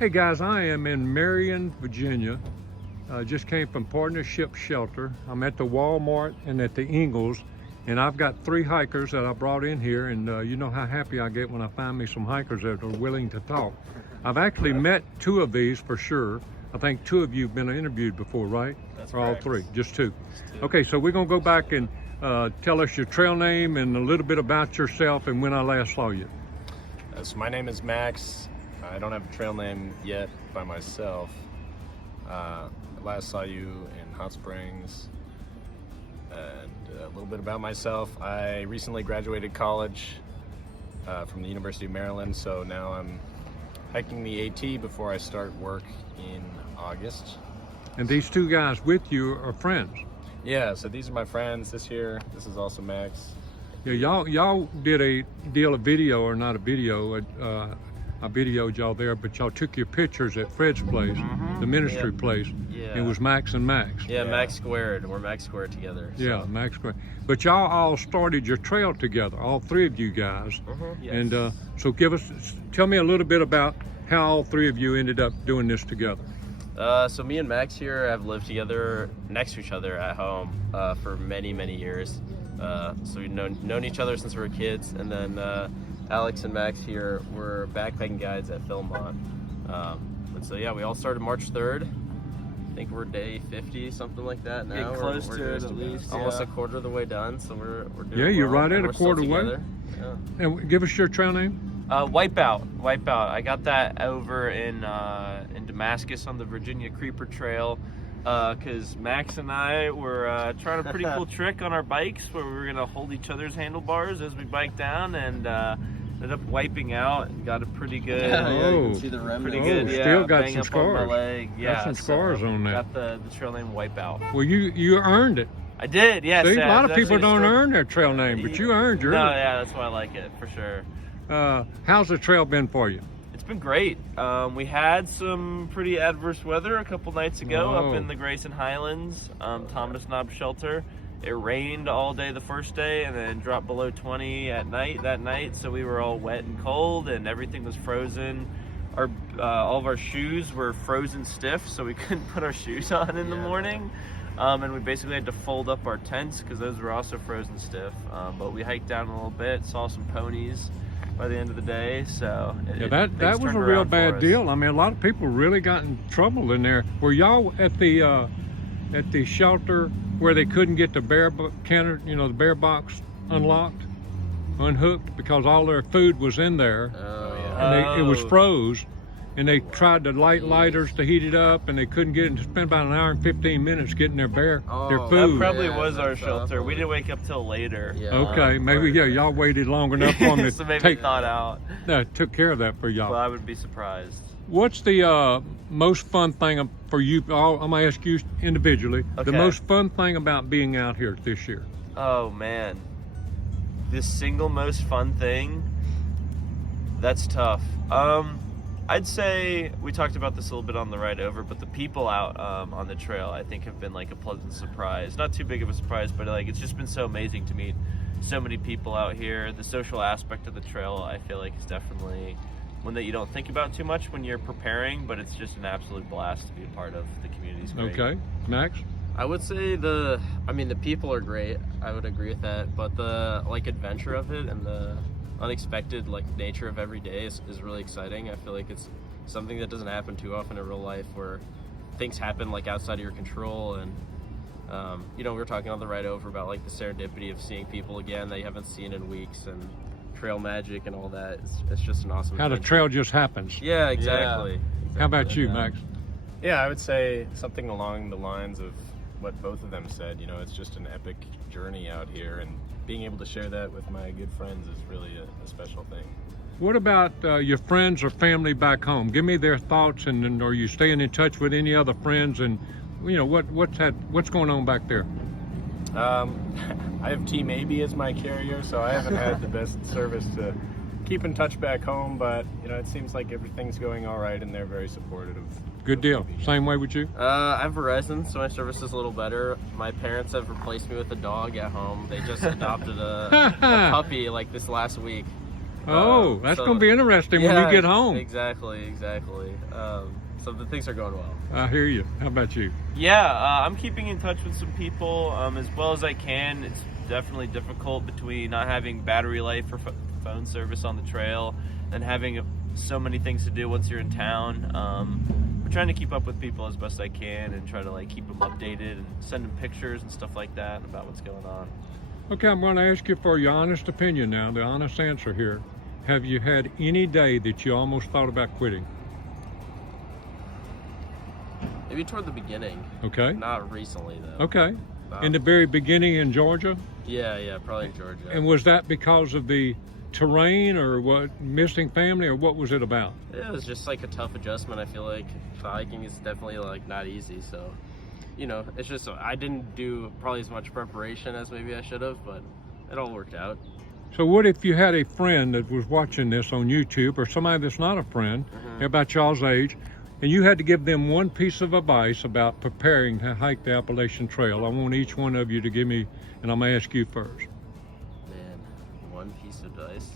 Hey guys, I am in Marion, Virginia. Just came from Partnership Shelter. I'm at the Walmart and at the Ingalls, and I've got 3 hikers that I brought in here, and you know how happy I get when I find me some hikers that are willing to talk. I've actually met 2 of these for sure. I think 2 of you have been interviewed before, right? That's or all correct. 3? Just 2. Just 2. Okay, so we're gonna go back and tell us your trail name and a little bit about yourself and when I last saw you. So my name is Max. I don't have a trail name yet by myself. Last saw you in Hot Springs. And a little bit about myself. I recently graduated college from the University of Maryland, so now I'm hiking the AT before I start work in August. And these 2 guys with you are friends. Yeah, so these are my friends this year. This is also Max. Yeah, y'all did a deal of video, or not a video, I videoed y'all there, but y'all took your pictures at Fred's place, the ministry place. Yeah. It was Max and Max. Yeah, Max Squared. We're Max Squared together. So. Yeah, Max Squared. But y'all all started your trail together, all 3 of you guys. Yes. And so tell me a little bit about how all 3 of you ended up doing this together. So me and Max here have lived together next to each other at home for many, many years. So we've known each other since we were kids, and then Alex and Max here were backpacking guides at Philmont. And so yeah, we all started March 3rd. I think we're day 50, something like that now. Getting close to it at least. Almost a quarter of the way done, so we're doing Yeah, you're well, right and at a we're still quarter way. together. Yeah. And give us your trail name. Wipeout. I got that over in Damascus on the Virginia Creeper Trail, because Max and I were trying a pretty cool trick on our bikes where we were gonna hold each other's handlebars as we biked down, and ended up wiping out and got a pretty good, yeah, you can see the remnants. pretty good, still got bang some up on my scars. leg. Yeah, Got some scars on that. Got the trail name Wipeout. Well, you earned it. I did, yes. See, a yeah, lot of it's people actually don't still- earn their trail name, but you earned yours. No, yeah, that's why I like it for sure. How's the trail been for you? It's been great. We had some pretty adverse weather a couple nights ago Oh. up in the Grayson Highlands, Thomas Knob Shelter. It rained all day the first day and then dropped below 20 that night, so we were all wet and cold and everything was frozen. All of our shoes were frozen stiff, so we couldn't put our shoes on in the morning. And we basically had to fold up our tents because those were also frozen stiff. But we hiked down a little bit, saw some ponies by the end of the day, so That was a real bad deal. I mean, a lot of people really got in trouble in there. Were y'all at the shelter where they couldn't get the bear counter, the bear box unhooked because all their food was in there, Oh yeah. and it was froze, and they tried to light lighters to heat it up, and they couldn't get it. To spend about an hour and 15 minutes getting their food. That probably Yeah, was our that's shelter. awful. We didn't wake up till later. Yeah. Okay, maybe y'all waited long enough for them to So maybe thought out. took care of that for y'all. Well, I would be surprised. What's the most fun thing for you? I'm gonna ask you individually. The Okay. most fun thing about being out here this year. Oh man, the single most fun thing. That's tough. I'd say we talked about this a little bit on the ride over, but the people out on the trail I think have been like a pleasant surprise. Not too big of a surprise, but like it's just been so amazing to meet so many people out here. The social aspect of the trail I feel like is definitely one that you don't think about too much when you're preparing, but it's just an absolute blast to be a part of. The community's great. Okay, Max. I would say the people are great. I would agree with that, but the adventure of it and the unexpected nature of every day is really exciting. I feel like it's something that doesn't happen too often in real life, where things happen outside of your control. And we were talking on the ride over about the serendipity of seeing people again that you haven't seen in weeks, and trail magic and all that. It's just an awesome How the adventure. trail just happens. Yeah, exactly. How about you, Max? Yeah, I would say something along the lines of what both of them said. It's just an epic journey out here, and being able to share that with my good friends is really a special thing. What about your friends or family back home? Give me their thoughts, and are you staying in touch with any other friends? And what's going on back there? I have Team AB as my carrier, so I haven't had the best service to keep in touch back home, but it seems like everything's going all right, and they're very supportive of Good deal. Same way with you? I have Verizon, so my service is a little better. My parents have replaced me with a dog at home. They just adopted a puppy this last week. Oh, that's so- going to be interesting when Yeah, you get home. Exactly. So the things are going well. I hear you. How about you? Yeah, I'm keeping in touch with some people as well as I can. It's definitely difficult between not having battery life for phone service on the trail and having so many things to do once you're in town. We're trying to keep up with people as best I can and try to like keep them updated and send them pictures and stuff like that about what's going on. Okay, I'm going to ask you for your honest opinion now, the honest answer here. Have you had any day that you almost thought about quitting? Maybe toward the beginning. Okay. Not recently though. Okay. In the very beginning in Georgia? Yeah, probably in Georgia. And was that because of the terrain or what, missing family, or what was it about? It was just like a tough adjustment. I feel like hiking is definitely like not easy. So, it's just I didn't do probably as much preparation as maybe I should have, but it all worked out. So what if you had a friend that was watching this on YouTube, or somebody that's not a friend, about y'all's age, and you had to give them one piece of advice about preparing to hike the Appalachian Trail? I want each one of you to give me, and I'm going to ask you first. Man, one piece of advice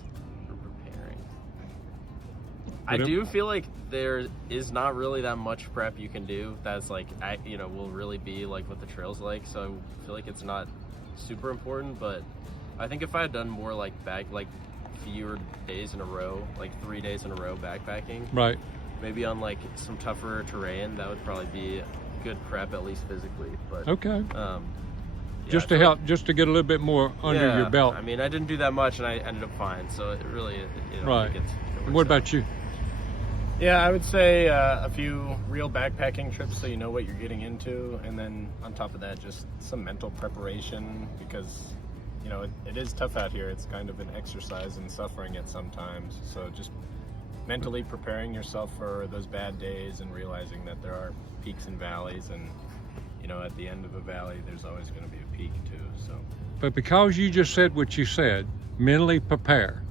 for preparing. Whatever. I do feel like there is not really that much prep you can do that's like, will really be like what the trail's like. So I feel like it's not super important, but I think if I had done more like fewer days in a row, like 3 days in a row backpacking, Right. maybe on like some tougher terrain, that would probably be good prep, at least physically. But Okay. yeah, Just I to feel help, just to get a little bit more under yeah, your belt. I mean, I didn't do that much, and I ended up fine. So it really, Right. I think it And works what out. about you? Yeah, I would say a few real backpacking trips so you know what you're getting into, and then on top of that, just some mental preparation, because it is tough out here. It's kind of an exercise in suffering at sometimes. So just mentally preparing yourself for those bad days and realizing that there are peaks and valleys, and at the end of a valley there's always going to be a peak too. So But because you just said what you said, mentally prepare.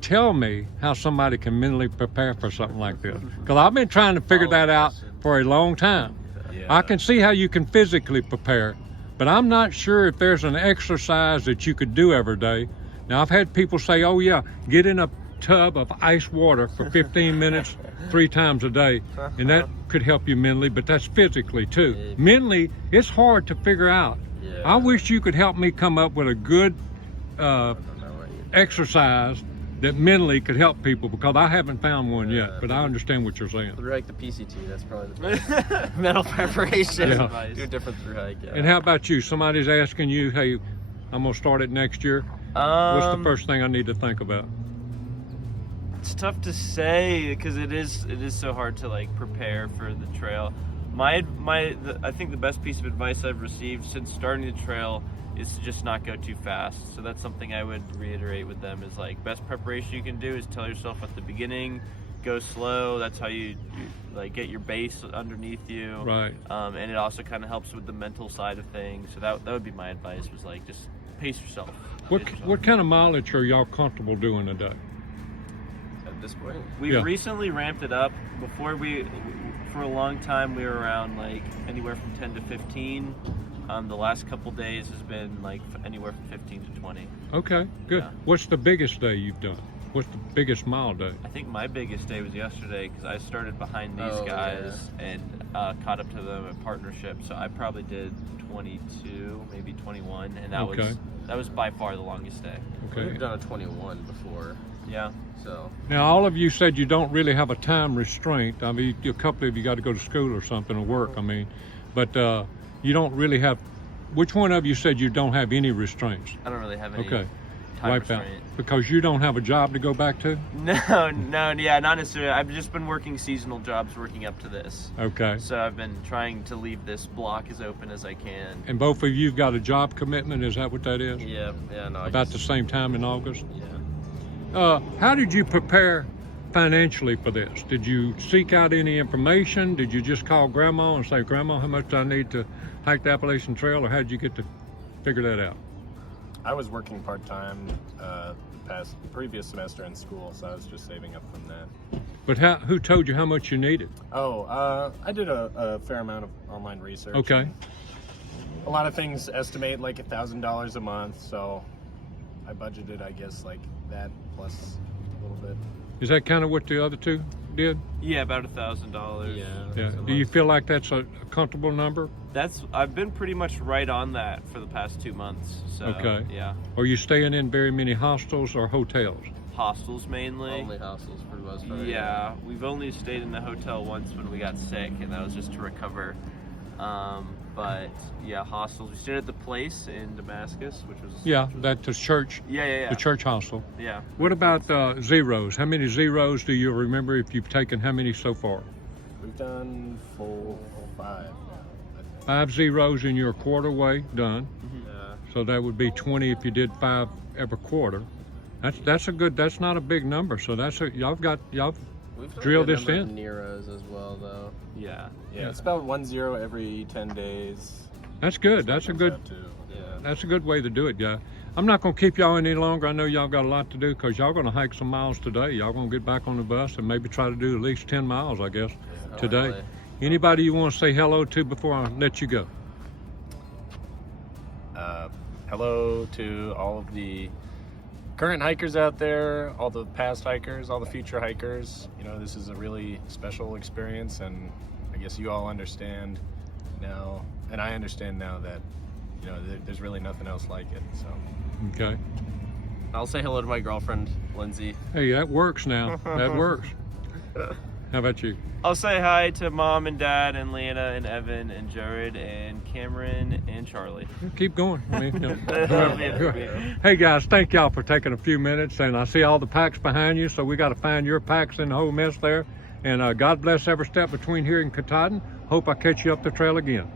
Tell me how somebody can mentally prepare for something like this. Because I've been trying to figure that out for a long time. yeah, I can see how you can physically prepare, but I'm not sure if there's an exercise that you could do every day. Now, I've had people say, oh yeah, get in a tub of ice water for 15 minutes 3 times a day, and that could help you mentally, but that's physically too. Yeah. Mentally, it's hard to figure out. Yeah. I wish you could help me come up with a good I don't know what you- exercise that mentally could help people, because I haven't found one Yeah. yet, but I understand what you're saying. Through hike the PCT, that's probably the best mental preparation. Yeah. Do a different through hike. Yeah. And how about you? Somebody's asking you, hey, I'm gonna start it next year. What's the first thing I need to think about? It's tough to say because it is so hard to like prepare for the trail. I think the best piece of advice I've received since starting the trail is to just not go too fast. So that's something I would reiterate with them, is like best preparation you can do is tell yourself at the beginning, go slow. That's how you like get your base underneath you. Right. And it also kind of helps with the mental side of things. So that would be my advice, was like just pace yourself. What kind of mileage are y'all comfortable doing a day? At this point, We've Yeah. recently ramped it up. For a long time, we were around like anywhere from 10 to 15. The last couple days has been like anywhere from 15 to 20. Okay, good. Yeah. What's the biggest day you've done? What's the biggest mile day? I think my biggest day was yesterday because I started behind these Oh, guys and caught up to them in partnership. So I probably did 22, maybe 21, and Okay. that was by far the longest day. Okay. we've done a 21 before, Yeah. so Now, all of you said you don't really have a time restraint. I mean, a couple of you got to go to school or something or work. I mean, but you don't really have. Which one of you said you don't have any restraints? I don't really have any Okay. time Wipe out. restraint. Because you don't have a job to go back to? No, yeah, not necessarily. I've just been working seasonal jobs working up to this. Okay. So I've been trying to leave this block as open as I can. And both of you've got a job commitment, is that what that is? yeah, no. About the same time in August? Yeah. How did you prepare financially for this? Did you seek out any information? Did you just call Grandma and say, Grandma, how much do I need to hike the Appalachian Trail, or how did you get to figure that out? I was working part-time the previous semester in school, so I was just saving up from that. But who told you how much you needed? I did a fair amount of online research. Okay. A lot of things estimate like $1,000 a month, so I budgeted, I guess, like that plus bit. Is that kind of what the other two did? Yeah, about $1,000. Yeah. Do you feel like that's a comfortable number? I've been pretty much right on that for the past 2 months. So Okay. yeah, Are you staying in very many hostels or hotels? hostels mainly. Only hostels for the most part. Yeah, we've only stayed in the hotel once when we got sick, and that was just to recover. But yeah, hostels. We stayed at the place in Damascus, which was That's the church, yeah. the church hostel. Yeah. What about zeros? How many zeros do you remember if you've taken how many so far? We've done 5. 5 zeros in your quarter way done. Yeah. So that would be 20 if you did 5 every quarter. That's a good. That's not a big number. So y'all We've done Drill a good this number of in? Neros as well, though. Yeah. Yeah, it's about 1 0 every 10 days. That's good. That's a good. That's a good way to do it, guy. I'm not going to keep y'all any longer. I know y'all got a lot to do because y'all going to hike some miles today. Y'all going to get back on the bus and maybe try to do at least 10 miles, I guess, today. Really. Anybody you want to say hello to before I let you go? Hello to all of the current hikers out there, all the past hikers, all the future hikers. You know, this is a really special experience, and I guess you all understand now, and I understand now that, you know, there's really nothing else like it. So. Okay. I'll say hello to my girlfriend, Lindsay. Hey, that works now. That works. How about you? I'll say hi to Mom and Dad and Lana and Evan and Jared and Cameron and Charlie. Keep going. I mean, Yeah. Hey guys, thank y'all for taking a few minutes, and I see all the packs behind you, so we got to find your packs in the whole mess there. And God bless every step between here and Katahdin. Hope I catch you up the trail again.